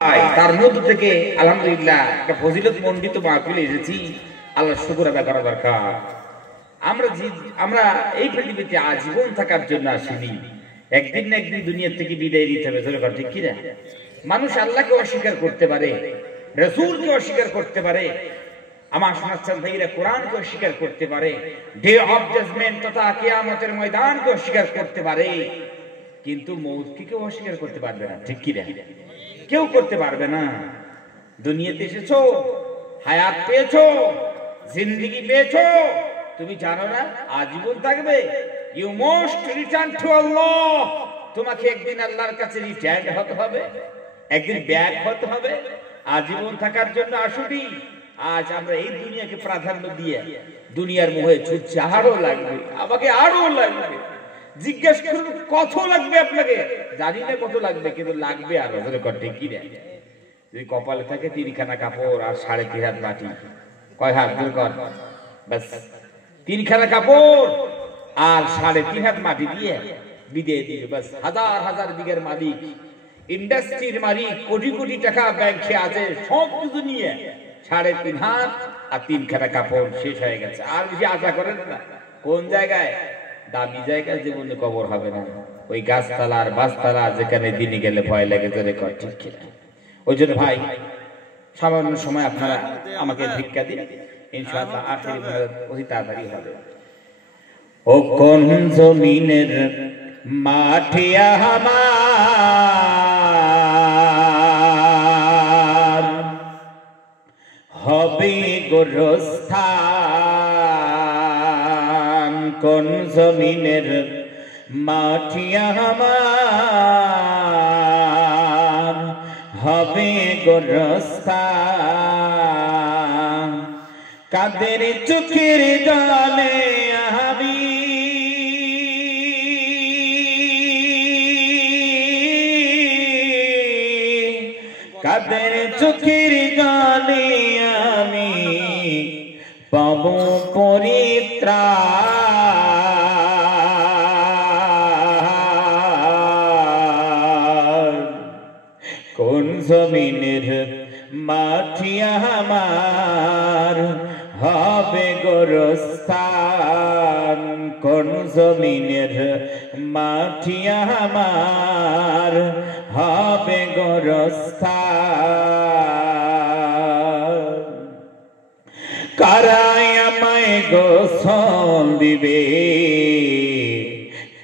তার মধ্যে থেকে আলহামদুলিল্লাহ একটা ফজিলত মণ্ডিত মাহফিলে এসেছি। আল্লাহর শুকর আদায় করা দরকার। আমরা এই পৃথিবীতে আজীবন থাকার জন্য আসিনি, একদিন না একদিন দুনিয়া থেকে বিদায় নিতে হবে। ঠিক কিনা? মানুষ আল্লাহকে অস্বীকার করতে পারে, রাসূলকে অস্বীকার করতে পারে, আমার শোনাচ্ছেন ভাইরা কোরআনকে অস্বীকার করতে পারে, ডে অফ জাজমেন্ট তথা কিয়ামতের ময়দানকে অস্বীকার করতে পারে, কিন্তু মৌতকে কেউ অস্বীকার করতে পারবে না। ঠিক কিনা? কেউ করতে পারবে না। দুনিয়াতে এসেছো, হায়াত পেয়েছো, জিন্দেগি পেয়েছো, তুমি জানো না আজীবন থাকবে। ইউ মাস্ট রিটার্ন টু আল্লাহ। তোমাকে একদিন আল্লাহর কাছে রিটার্ন হতে হবে, একদিন ব্যাক হতে হবে। আজীবন থাকার জন্য আসুনি। আজ আমরা এই দুনিয়াকে প্রাধান্য দিয়ে দুনিয়ার মোহে ছুটছি। আরো লাগবে, আমাকে আরো লাগবে। জিজ্ঞেস করুন কত লাগবে আপনাকে, জানি না কত লাগবে, কিন্তু লাগবে আরো। ঠিক কি রে? যদি কপালে থাকে 3খানা কাপড় আর 3.5 হাত মাটি, কয় হাত দূর কর, বাস 3খানা কাপড় আর 3.5 হাত মাটি দিয়ে বিদায় দিয়ে বাস। হাজার হাজার বিঘার মালিক, ইন্ডাস্ট্রির মালিক, কোটি কোটি টাকা ব্যাংকে আছে, সব কিছু নিয়ে 3.5 হাত আর 3খানা কাপড় শেষ হয়ে গেছে। আর বেশি আশা করেন না। কোন জায়গায়? দামি জায়গায় জীবনে কবর হবে না। ওই গাছতলা আর বাসতলা যেখানে দিনে গেলে ভয় লাগে। ঠিক কিনা? ওই জন্য ভাই সামান্য সময় আপনারা আমাকে ভিক্ষা দিন, ইনশাআল্লাহ আখেরি মুনাজাত অতি তাড়াতাড়ি হবে। ও কোন জমিনের মাটি আমার হবে গোরস্থান, কোন জমিনের মাটি আমার হবে গোরস্থান। কাদের চোখের জলে আমি কাদের চোখের জলে আমি পাব পরিত্রাণ। কোন জমিনের মাটি আমার হবে গোরস্থান, কোন জমিনের মাটি আমার হবে গোরস্থান। কারাই আমায় গোসল দিবে,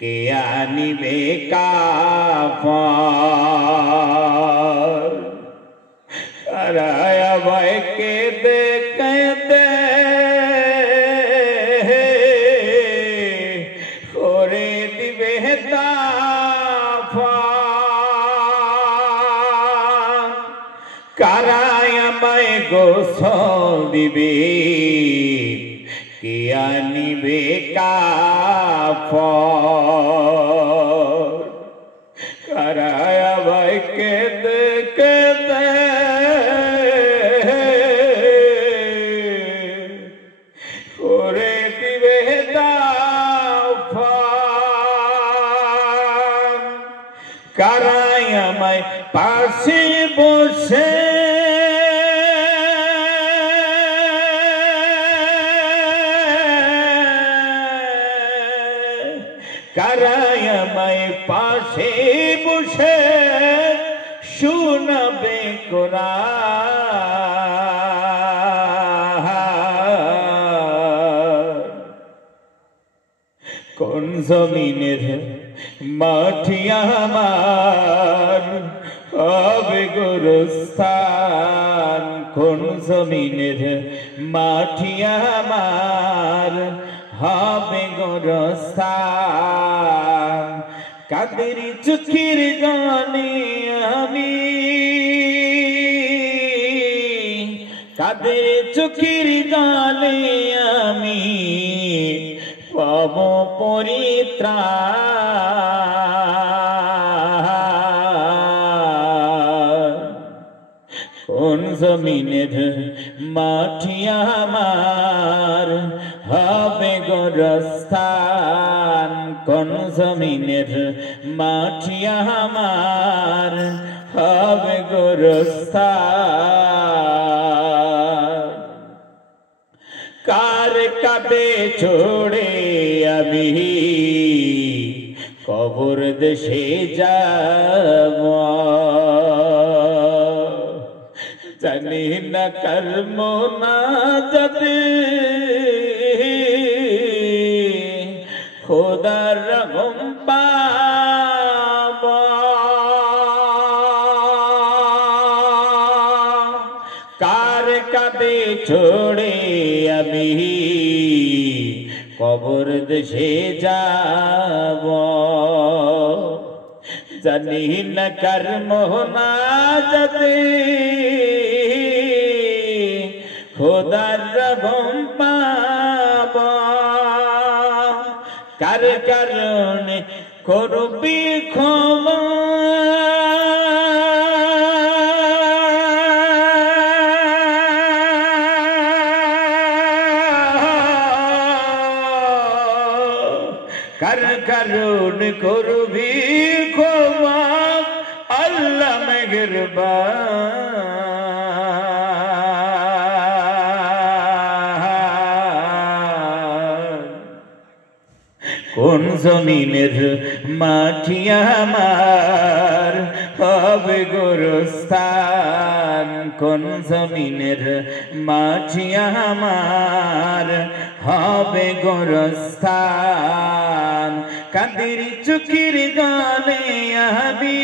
কে আনিবে কাফন। কারাই আমায় কেঁদে কেঁদে করে দিবে দাফন। কারাই আমায় গোসল দিবে, কে আনিবে কাফন। কারাই আমায় কেঁদে কেঁদে করে দিবে দাফন। কারাই আমায় পাশে বসে কারাই আমায় পাশে বসে শোনাবে কোরআন। কোন জমিনের মাটি আমার হবে গোরস্থান, কোন জমিনের মাটি আমার হবে গোরস্থান। কাদের চোখের জলে আমি কাদের চোখের জলে আমি পাব পরিত্রাণ। কোন জমিনের মাটি আমার হবে গোরস্থান, কোন জমিনের মাটি আমার হবে গোরস্থান। কার কাঁধে ছোড়ে আমি কবর দেশে যাব, জানি না কর্ম না যাতে খোদার রহম পাব। কার কাঁধে ছোড়ে আমি কবর দেশে যাব, জানি না কর্ম না যাতে খোদার রহম পাব। কার কারণে করবি ক্ষমা কার কারণ করবি ক্ষমা আল্লাহ মেহেরবান। কোন জমিনের মাটি আমার হবে গোরস্থান, কোন জমিনের মাটি আমার হবে গোরস্থান। কাদের চোখের গানে আমি,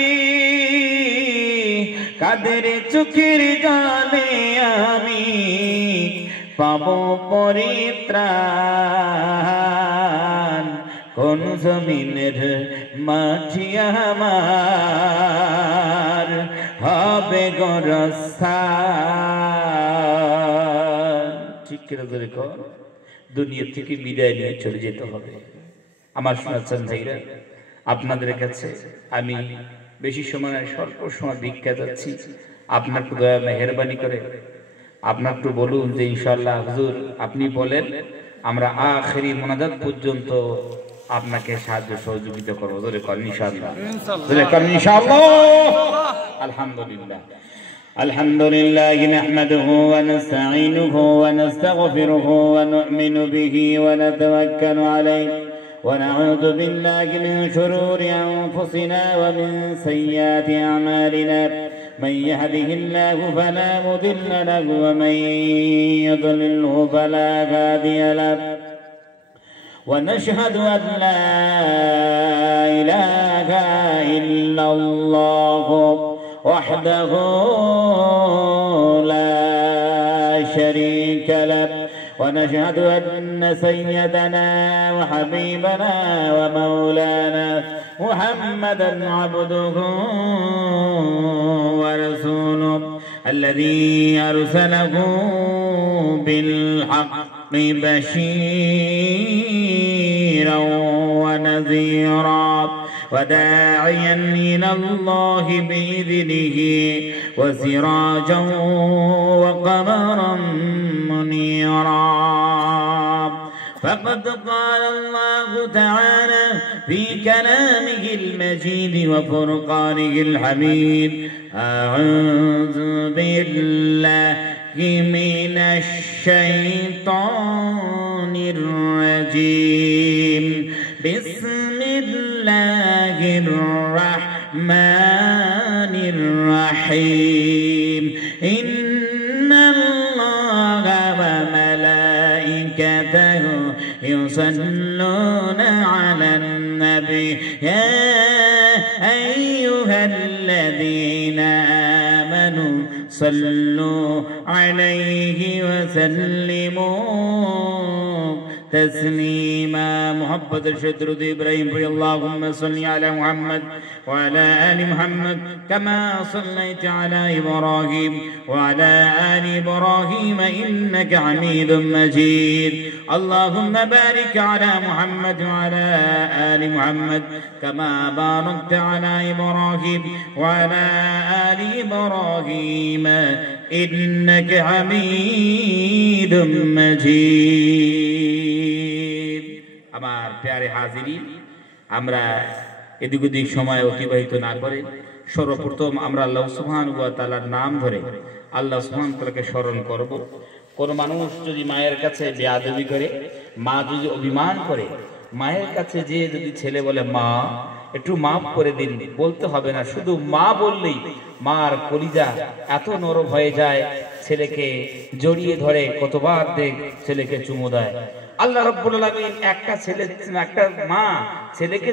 কাদের চোখের গানে আমি পাবো পরিত্রাণ। কোন জমিনের মাটি আমার হবে গোরস্থান। ঠিক করে ধরে কর, দুনিয়া থেকে বিদায় নিয়ে চলে যেতে হবে। আমার শোনাচ্ছেন ভাইরা, আপনাদের কাছে আমি বেশি সময় স্বল্প সময় ভিক্ষা যাচ্ছি, আপনার একটু দয়া মেহেরবানি করে আপনার একটু বলুন যে ইনশাআল্লাহ হুজুর আপনি বলেন আমরা আখেরি মোনাজাত পর্যন্ত আপনাকে সাহায্য সহযোগিতা করবো। ধরে করেন ইনশাআল্লাহ, ধরে করেন ইনশাআল্লাহ। আলহামদুলিল্লাহ আলহামদুলিল্লাহ নাহমাদুহু ওয়া নাস্তাঈনুহু ওয়া নাস্তাগফিরুহু ওয়া নু'মিনু বিহি ওয়া নাতাওয়াক্কালু আলাইহি ওয়া নাউযু বিল্লাহি মিন শুরুরি আনফুসিনা ওয়া মিন সাইয়্যাতি আমালিনা। من يهده الله فلا مضل له ومن يضلله فلا هادي له ونشهد أن لا إله إلا الله وحده لا شريك له ونشهد أن سيدنا وحبيبنا ومولانا محمدا عبده ورسوله الذي أرسله بالحق بشيرا ونذيرا وداعيا إلى الله بإذنه وسراجا وقمرا منيرا. فقد قال الله تعالى في كلامه المجيد وفرقانه الحميد: أعوذ بالله من الشيطان الرجيم. بسم الله الرحمن الرحيم. إن الله وملائكته يصلون على النبي يا أيها الذين آمنوا صلوا عليه وسلموا تسليما. محبت الشدر إبراهيم اللهم صل على محمد وعلى آل محمد كما صليت على إبراهيم وعلى آل إبراهيم إنك حميد مجيد. اللهم بارك على محمد وعلى آل محمد كما باركت على إبراهيم وعلى آل إبراهيم إنك حميد مجيد. আমার প্যারে হাজিরিন, আমরা এদিক ওদিক সময় অতিবাহিত না করে সর্বপ্রথম আমরা আল্লাহ সুবহানাহু ওয়া তাআলার নাম ধরে আল্লাহ সুবহানাহু ওয়া তাআলাকে স্মরণ করব। কোন মানুষ যদি মায়ের কাছে বেয়াদবি করে, মা যদি অভিমান করে, মায়ের কাছে যে যদি ছেলে বলে মা একটু মাফ করে দিন, বলতে হবে না, শুধু মা বললেই মার কলিজা এত নরম হয়ে যায়, ছেলেকে জড়িয়ে ধরে কতবার দেখ ছেলেকে চুমু দেয়। আল্লাহ রাব্বুল আলামিন একটা মা ছেলেকে